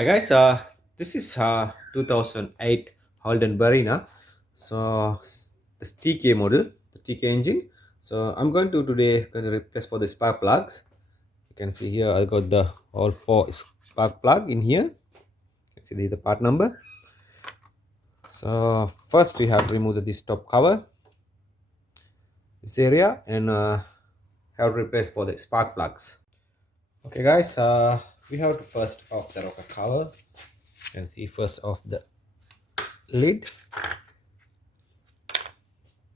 Hi guys, this is 2008 Holden Barina. The TK model, the TK engine. So I'm going to replace for the spark plugs. You can see here I got the all four spark plug in here. You can see the part number. So first we have to remove this top cover, this area, and have to replace for the spark plugs. Okay guys, we have to first off the rocker cover. You can see first off the lid,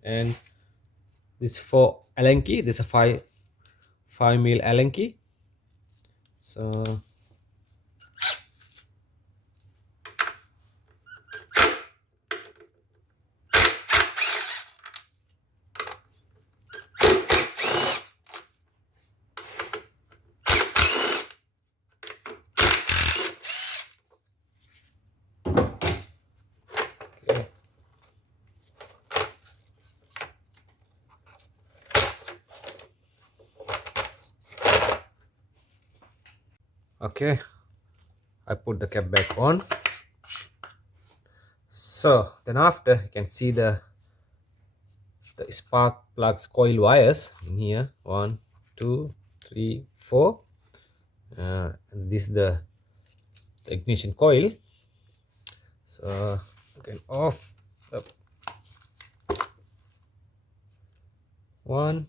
and this for Allen key. This is a 5 mil Allen key. So okay. Okay, I put the cap back on. So then after you can see the spark plugs coil wires in here. 1, 2, 3, 4. And this is the ignition coil. So you can off the one,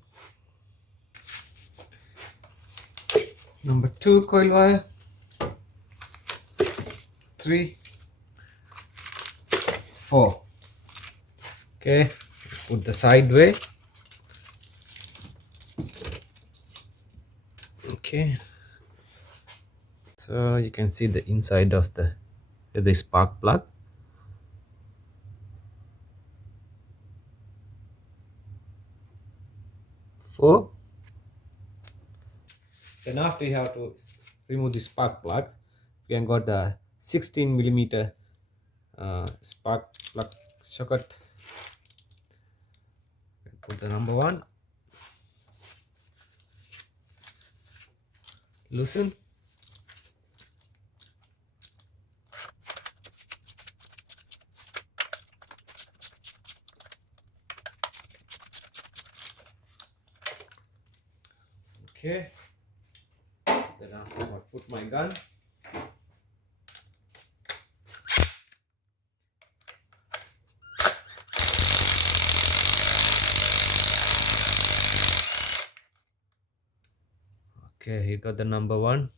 number 2 coil wire, 3, 4. Okay, put the side way. Okay, so you can see the inside of the spark plug. Four. Then after you have to remove the spark plug, you can got the 16 millimeter spark plug socket. Put the number 1, loosen. Okay, then after I put my gun. Okay, here got the number 1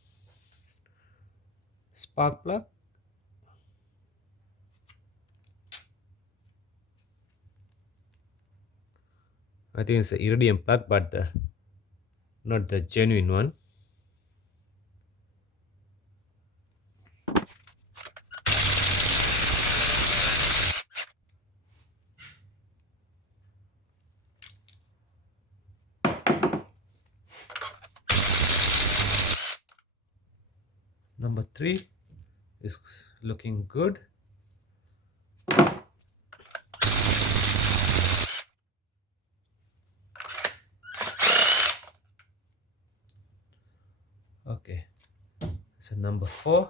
spark plug. I think it's an iridium plug, but not the genuine one. Number 3 is looking good. Okay, so number 4.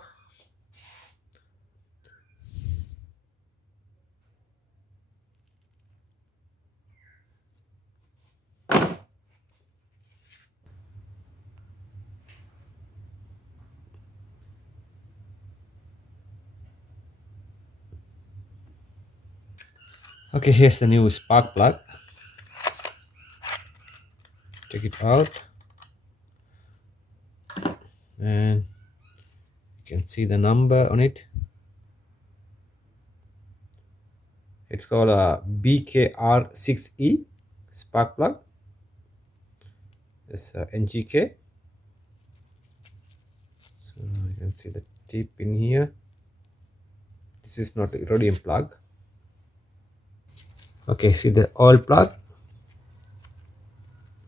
Okay, here's the new spark plug. Take it out, and you can see the number on it. It's called a BKR6E spark plug. It's a NGK. So you can see the tip in here. This is not a iridium plug. Okay, see the oil plug.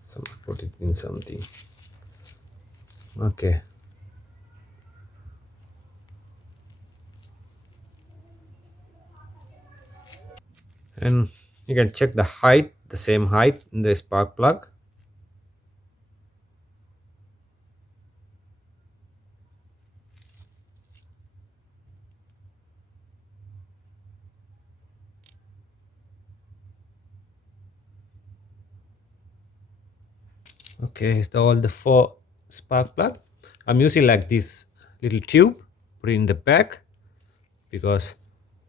So put it in something. Okay. And you can check the height, the same height in the spark plug. Okay, it's all the 4 spark plug. I'm using like this little tube, put it in the back because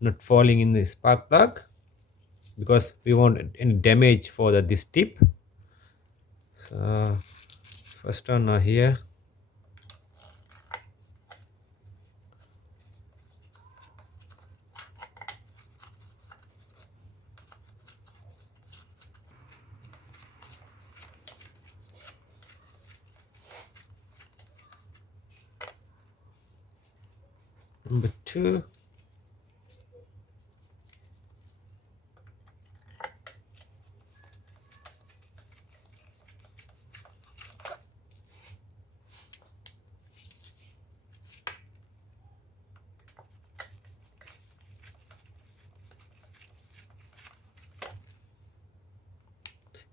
not falling in the spark plug, because we want any damage for this tip. So first one are here. Number 2.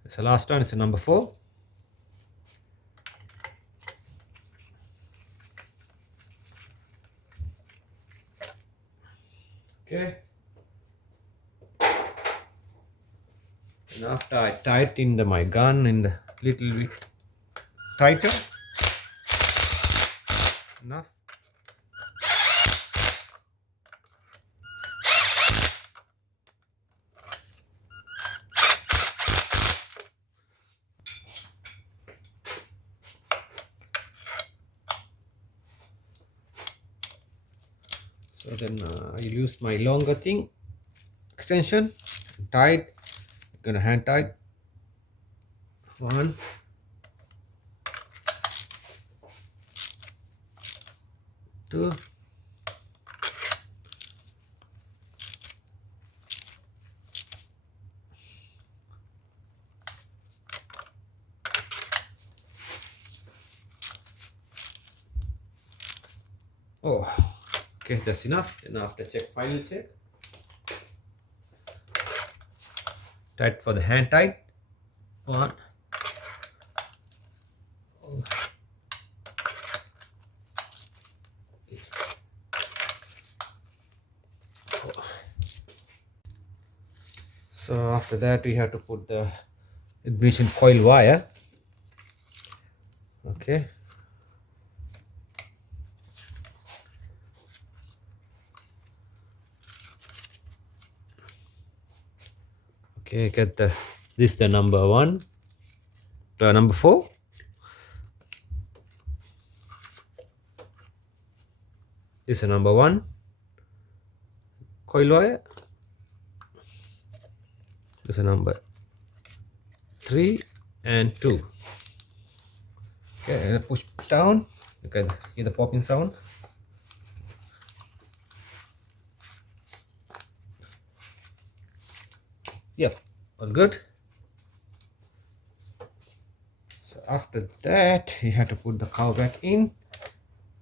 It's the last one. It's a number 4. Okay. And after I tighten my gun in the little bit tighter, enough. So then I use my longer thing, extension, tight, gonna hand tight. 1, 2, oh, okay, that's enough. And after final check, tight for the hand tight. 1, so after that we have to put the ignition coil wire. Okay, okay, get this the number 1, the number 4. This is number 1 coil wire. This is number 3 and 2. Okay, and push down. You can hear the popping sound. Yep, all good. So after that, you have to put the cowl back in.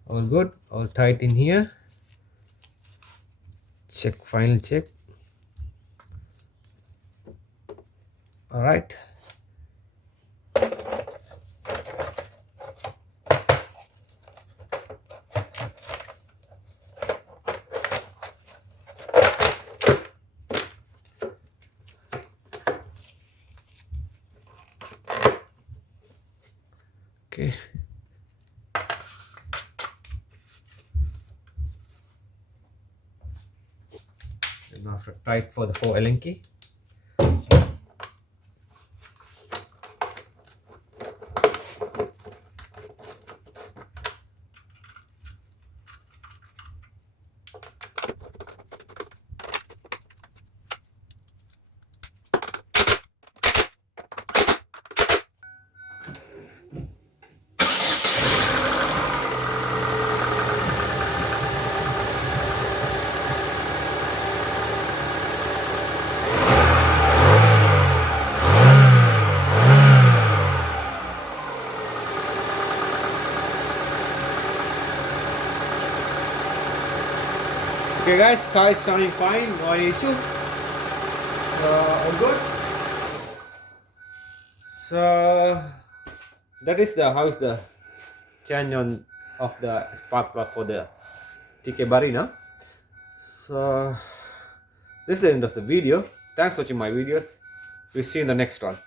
All good, all tight in here. Check, final check. All right. Okay. And after tight for the 4 Allen key. Okay guys, car is running fine, no any issues. All good. So that is how is the change on of the spark plug for the TK Barina. So this is the end of the video. Thanks for watching my videos. We'll see you in the next one.